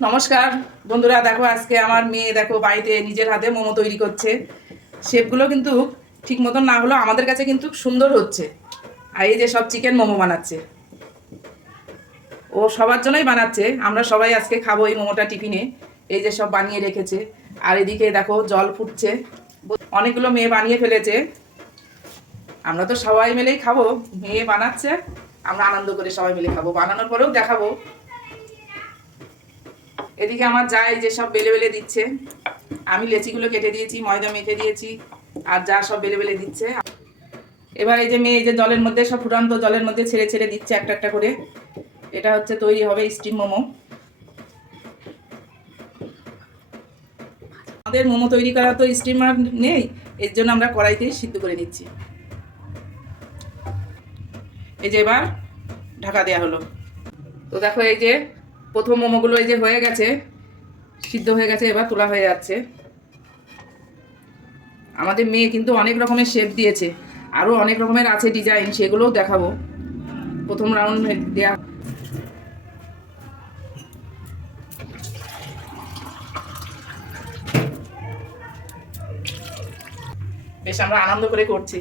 নমস্কার বন্ধুরা, দেখো আজকে আমার মেয়ে দেখো বাড়িতে নিজের হাতে মোমো তৈরি করছে। শেপগুলো কিন্তু ঠিক মতন না হলেও আমাদের কাছে কিন্তু সুন্দর হচ্ছে। আর এই যে সব চিকেন মোমো বানাচ্ছে, ও সবার জন্যই বানাচ্ছে। আমরা সবাই আজকে খাবো এই মোমোটা টিফিনে। এই যে সব বানিয়ে রেখেছে, আর এদিকে দেখো জল ফুটছে। অনেকগুলো মেয়ে বানিয়ে ফেলেছে, আমরা তো সবাই মিলেই খাবো। মেয়ে বানাচ্ছে, আমরা আনন্দ করে সবাই মিলে খাবো, বানানোর পরেও দেখাবো। এদিকে আমার যা এই যে সব বেলে বেলে দিচ্ছে, আমি লেচিগুলো কেটে দিয়েছি, ময়দা মেখে দিয়েছি, আর যা সব বেলে বেলে দিচ্ছে। এবার এই যে মেয়ে এই যে জলের মধ্যে সব ফুটান্ত জলের মধ্যে ছেড়ে ছেড়ে দিচ্ছে একটা একটা করে। এটা হচ্ছে তৈরি হবে স্টিম মোমো। আমাদের মোমো তৈরি করা তো স্টিমার নেই, এর জন্য আমরা কড়াইতেই সিদ্ধ করে নিচ্ছি। এই যে এবার ঢাকা দেওয়া হলো। তো দেখো এই যে প্রথম মোমোগুলো এই যে হয়ে গেছে, সিদ্ধ হয়ে গেছে, এবার তোলা হয়ে যাচ্ছে। আমাদের মেয়ে কিন্তু অনেক রকমের শেপ দিয়েছে, আরও অনেক রকমের আছে ডিজাইন, সেগুলোও দেখাবো। প্রথম রাউন্ড দেয়া, বেশ আমরা আনন্দ করে করছি।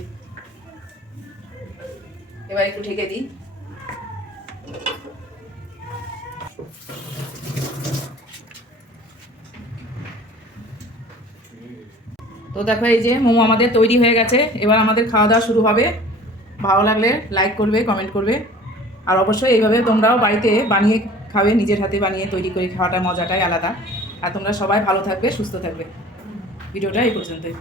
এবার একটু ঢেকে দিই। তো দেখো এই যে মোমো আমাদের তৈরি হয়ে গেছে, এবার আমাদের খাওয়া দাওয়া শুরু হবে। ভালো লাগলে লাইক করবে, কমেন্ট করবে, আর অবশ্যই এইভাবে তোমরাও বাড়িতে বানিয়ে খাবে। নিজের হাতে বানিয়ে তৈরি করে খাওয়াটার মজাটাই আলাদা। আর তোমরা সবাই ভালো থাকবে, সুস্থ থাকবে। ভিডিওটা এই পর্যন্তই।